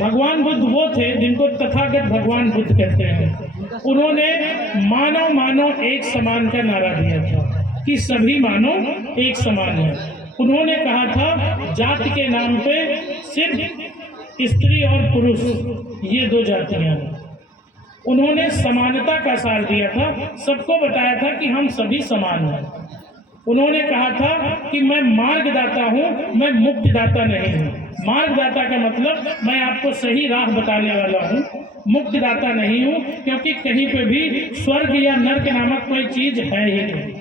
भगवान बुद्ध वो थे जिनको तथागत भगवान बुद्ध कहते हैं। उन्होंने मानव मानव एक समान का नारा दिया था कि सभी मानव एक समान है। उन्होंने कहा था जाति के नाम पे सिर्फ स्त्री और पुरुष ये दो जातियां हैं। उन्होंने समानता का सार दिया था, सबको बताया था कि हम सभी समान हैं। उन्होंने कहा था कि मैं मार्गदाता हूँ, मैं मुक्तिदाता नहीं हूँ। मार्गदाता का मतलब मैं आपको सही राह बताने वाला हूँ, मुक्तिदाता नहीं हूँ, क्योंकि कहीं पे भी स्वर्ग या नर्क नामक कोई चीज है ही नहीं।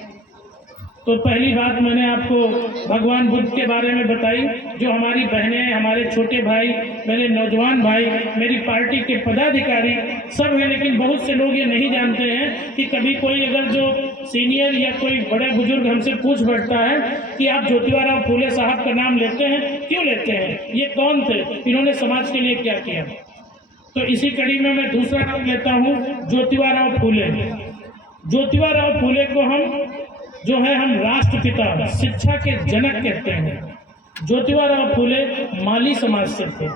तो पहली बात मैंने आपको भगवान बुद्ध के बारे में बताई। जो हमारी बहनें, हमारे छोटे भाई, मेरे नौजवान भाई, मेरी पार्टी के पदाधिकारी सब हैं, लेकिन बहुत से लोग ये नहीं जानते हैं कि कभी कोई अगर जो सीनियर या कोई बड़े बुजुर्ग हमसे पूछ बैठता है कि आप ज्योतिबा फूले साहब का नाम लेते हैं, क्यों लेते हैं, ये कौन थे, इन्होंने समाज के लिए क्या किया। तो इसी कड़ी में मैं दूसरा नाम लेता हूँ, ज्योतिबा फूले। ज्योतिबा फूले को हम जो है हम राष्ट्रपिता, शिक्षा के जनक कहते हैं। ज्योतिबा फूले माली समाज से थे,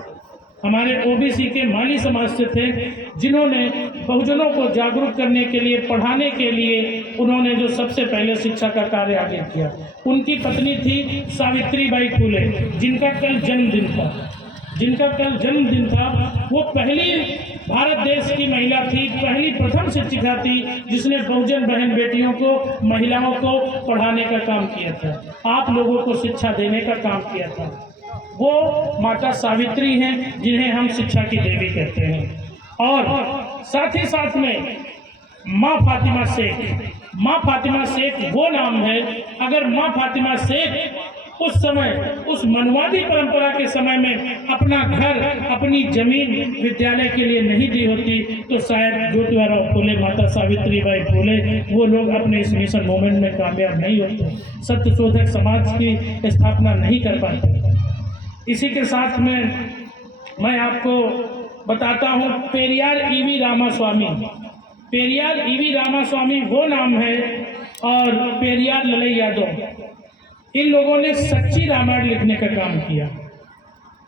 हमारे ओबीसी के माली समाज से थे, जिन्होंने बहुजनों को जागरूक करने के लिए, पढ़ाने के लिए उन्होंने जो सबसे पहले शिक्षा का कार्य आगे किया। उनकी पत्नी थी सावित्रीबाई फूले, जिनका कल जन्मदिन था। वो पहली भारत देश की महिला थी, पहली प्रथम शिक्षिका थी जिसने बहुजन बहन बेटियों को, महिलाओं को पढ़ाने का काम किया था, आप लोगों को शिक्षा देने का काम किया था। वो माता सावित्री हैं, जिन्हें हम शिक्षा की देवी कहते हैं। और साथ ही साथ में माँ फातिमा शेख। माँ फातिमा शेख वो नाम है, अगर माँ फातिमा शेख उस समय, उस मनवादी परंपरा के समय में अपना घर, अपनी जमीन विद्यालय के लिए नहीं दी होती, तो शायद ज्योतिबा फूले, माता सावित्रीबाई फूले, वो लोग अपने इस मिशन मूवमेंट में कामयाब नहीं होते, सत्य शोधक समाज की स्थापना नहीं कर पाते। इसी के साथ में मैं आपको बताता हूँ पेरियार ईवी रामास्वामी। पेरियार ईवी रामास्वामी वो नाम है, और पेरियार ललई यादव, इन लोगों ने सच्ची रामायण लिखने का काम किया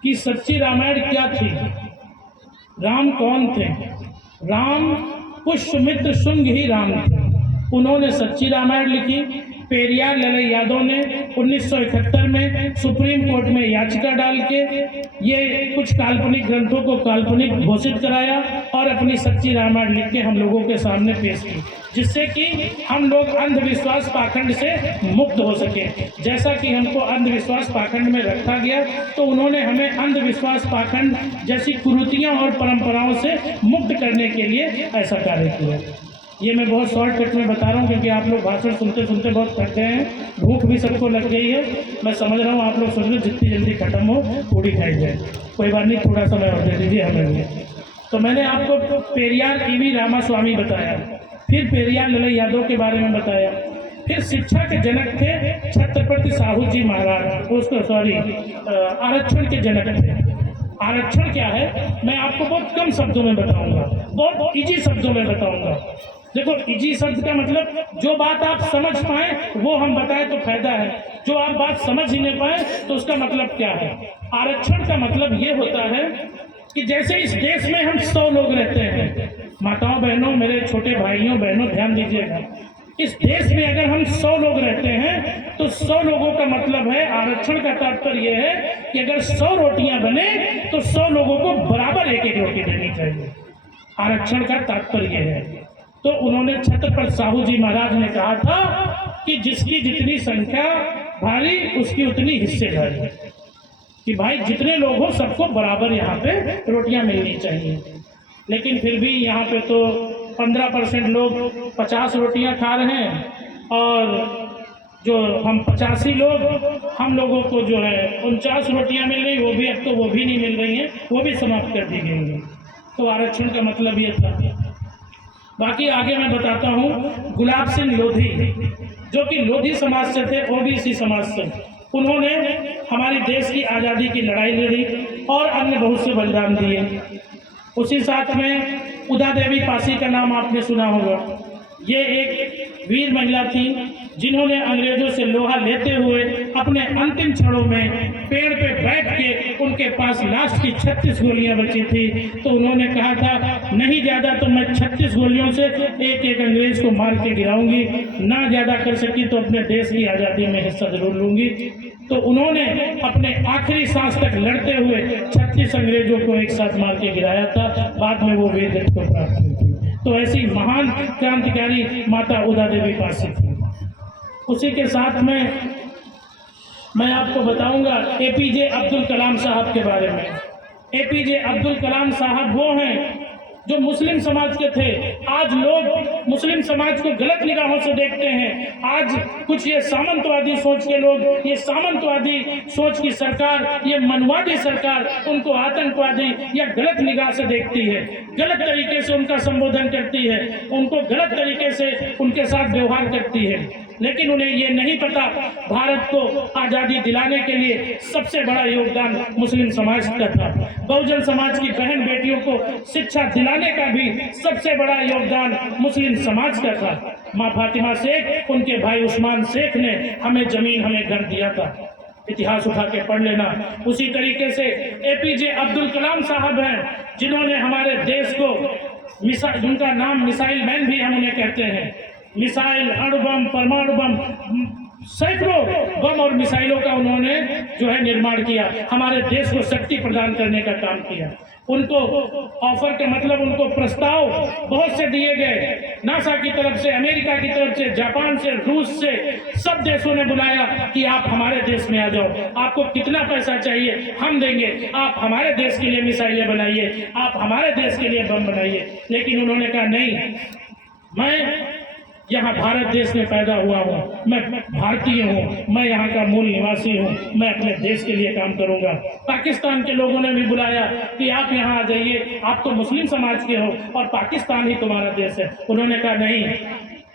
कि सच्ची रामायण क्या थी, राम कौन थे। राम पुष्यमित्र शुंग ही राम थे। उन्होंने सच्ची रामायण लिखी। पेरियार ललई यादव ने 1971 में सुप्रीम कोर्ट में याचिका डाल के ये कुछ काल्पनिक ग्रंथों को काल्पनिक घोषित कराया और अपनी सच्ची रामायण लिख के हम लोगों के सामने पेश की, जिससे कि हम लोग अंधविश्वास पाखंड से मुक्त हो सके। जैसा कि हमको अंधविश्वास पाखंड में रखा गया, तो उन्होंने हमें अंधविश्वास पाखंड जैसी कुरीतियों और परंपराओं से मुक्त करने के लिए ऐसा कार्य किया। ये मैं बहुत शॉर्टकट में बता रहा हूँ, क्योंकि आप लोग भाषण सुनते सुनते बहुत थक गए हैं, भूख भी सबको लग गई है। मैं समझ रहा हूँ आप लोग सोच रहे जितनी जल्दी खत्म हो पूरी खाई जाए। कोई बात नहीं, थोड़ा समय और दे दीजिए हमें। तो मैंने आपको पेरियार ईवी रामास्वामी बताया, फिर पेरियार ललई यादव के बारे में बताया, फिर शिक्षा के जनक थे छत्रपति साहू जी महाराज, उसको आरक्षण के जनक थे। आरक्षण क्या है मैं आपको बहुत कम शब्दों में बताऊंगा, बहुत इजी शब्दों में बताऊंगा। देखो, इजी शब्द का मतलब जो बात आप समझ पाए वो हम बताएं तो फायदा है, जो आप बात समझ ही नहीं पाए तो उसका मतलब क्या है। आरक्षण का मतलब ये होता है कि जैसे इस देश में हम 100 लोग रहते हैं, माताओं बहनों, मेरे छोटे भाइयों बहनों ध्यान दीजिएगा, इस देश में अगर हम 100 लोग रहते हैं तो 100 लोगों का मतलब है, आरक्षण का तात्पर्य यह है कि अगर 100 रोटियां बने तो 100 लोगों को बराबर एक एक रोटी देनी चाहिए। आरक्षण का तात्पर्य यह है। तो उन्होंने छत्रपति साहू जी महाराज ने कहा था कि जिसकी जितनी संख्या भारी उसकी उतनी हिस्सेदारी, कि भाई जितने लोग हो सबको बराबर यहाँ पे रोटियां मिलनी चाहिए। लेकिन फिर भी यहाँ पे तो 15% लोग 50 रोटियां खा रहे हैं, और जो हम 85 लोग, हम लोगों को जो है 49 रोटियां मिल रही, वो भी अब तो वो भी नहीं मिल रही हैं, वो भी समाप्त कर दी गई हैं। तो आरक्षण का मतलब ये था। बाकी आगे मैं बताता हूँ गुलाब सिंह लोधी, जो कि लोधी समाज से थे, ओबीसी समाज से। उन्होंने हमारी देश की आज़ादी की लड़ाई लड़ी और अन्य बहुत से बलिदान दिए। उसी साथ में उदा देवी पासी का नाम आपने सुना होगा। ये एक वीर महिला थी जिन्होंने अंग्रेजों से लोहा लेते हुए अपने अंतिम क्षणों में पेड़ पे बैठ के, उनके पास लास्ट की 36 गोलियां बची थी, तो उन्होंने कहा था नहीं ज़्यादा तो मैं 36 गोलियों से एक एक अंग्रेज को मार के गिराऊंगी, ना ज़्यादा कर सकी तो अपने देश की आज़ादी में हिस्सा जरूर लूंगी। तो उन्होंने अपने आखिरी सांस तक लड़ते हुए 36 अंग्रेजों को एक साथ मार के गिराया था। बाद में वो वीर गति को प्राप्त हुई थी। तो ऐसी महान क्रांतिकारी माता उदा देवी पासी थी। उसी के साथ में मैं आपको बताऊंगा एपीजे अब्दुल कलाम साहब के बारे में। एपीजे अब्दुल कलाम साहब वो हैं जो मुस्लिम समाज के थे। आज लोग मुस्लिम समाज को गलत निगाहों से देखते हैं। आज कुछ ये सामंतवादी सोच के लोग, ये सामंतवादी सोच की सरकार, ये मनवादी सरकार उनको आतंकवादी या गलत निगाह से देखती है, गलत तरीके से उनका संबोधन करती है, उनको गलत तरीके से उनके साथ व्यवहार करती है। लेकिन उन्हें ये नहीं पता भारत को आज़ादी दिलाने के लिए सबसे बड़ा योगदान मुस्लिम समाज का था। बहुजन समाज की बहन बेटियों को शिक्षा दिलाने का भी सबसे बड़ा योगदान मुस्लिम समाज का था। माँ फातिमा शेख, उनके भाई उस्मान शेख ने हमें जमीन, हमें घर दिया था। इतिहास उठा के पढ़ लेना। उसी तरीके से एपीजे अब्दुल कलाम साहब हैं जिन्होंने हमारे देश को उनका नाम मिसाइल मैन भी हम उन्हें कहते हैं। मिसाइल, अणुबम, परमाणु बम, सैकड़ों बम और मिसाइलों का उन्होंने जो है निर्माण किया, हमारे देश को शक्ति प्रदान करने का काम किया। उनको ऑफर के मतलब उनको प्रस्ताव बहुत से दिए गए, नासा की तरफ से, अमेरिका की तरफ से, जापान से, रूस से, सब देशों ने बुलाया कि आप हमारे देश में आ जाओ, आपको कितना पैसा चाहिए हम देंगे, आप हमारे देश के लिए मिसाइलें बनाइए, आप हमारे देश के लिए बम बनाइए। लेकिन उन्होंने कहा नहीं, मैं यहाँ भारत देश में पैदा हुआ हूँ, मैं भारतीय हूँ, मैं यहाँ का मूल निवासी हूँ, मैं अपने देश के लिए काम करूँगा। पाकिस्तान के लोगों ने भी बुलाया कि आप यहाँ आ जाइए, आप तो मुस्लिम समाज के हो और पाकिस्तान ही तुम्हारा देश है। उन्होंने कहा नहीं,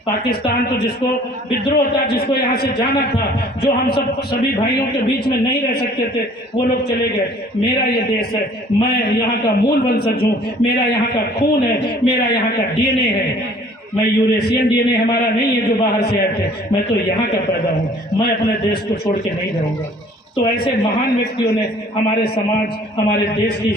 पाकिस्तान तो जिसको विद्रोह था, जिसको यहाँ से जाना था, जो हम सब सभी भाइयों के बीच में नहीं रह सकते थे, वो लोग चले गए। मेरा ये देश है, मैं यहाँ का मूल वंशज हूँ, मेरा यहाँ का खून है, मेरा यहाँ का डीएनए है। मैं यूरेशियन डीएनए हमारा नहीं है जो बाहर से आए थे, मैं तो यहाँ का पैदा हूँ, मैं अपने देश को छोड़ के नहीं रहूँगा। तो ऐसे महान व्यक्तियों ने हमारे समाज, हमारे देश की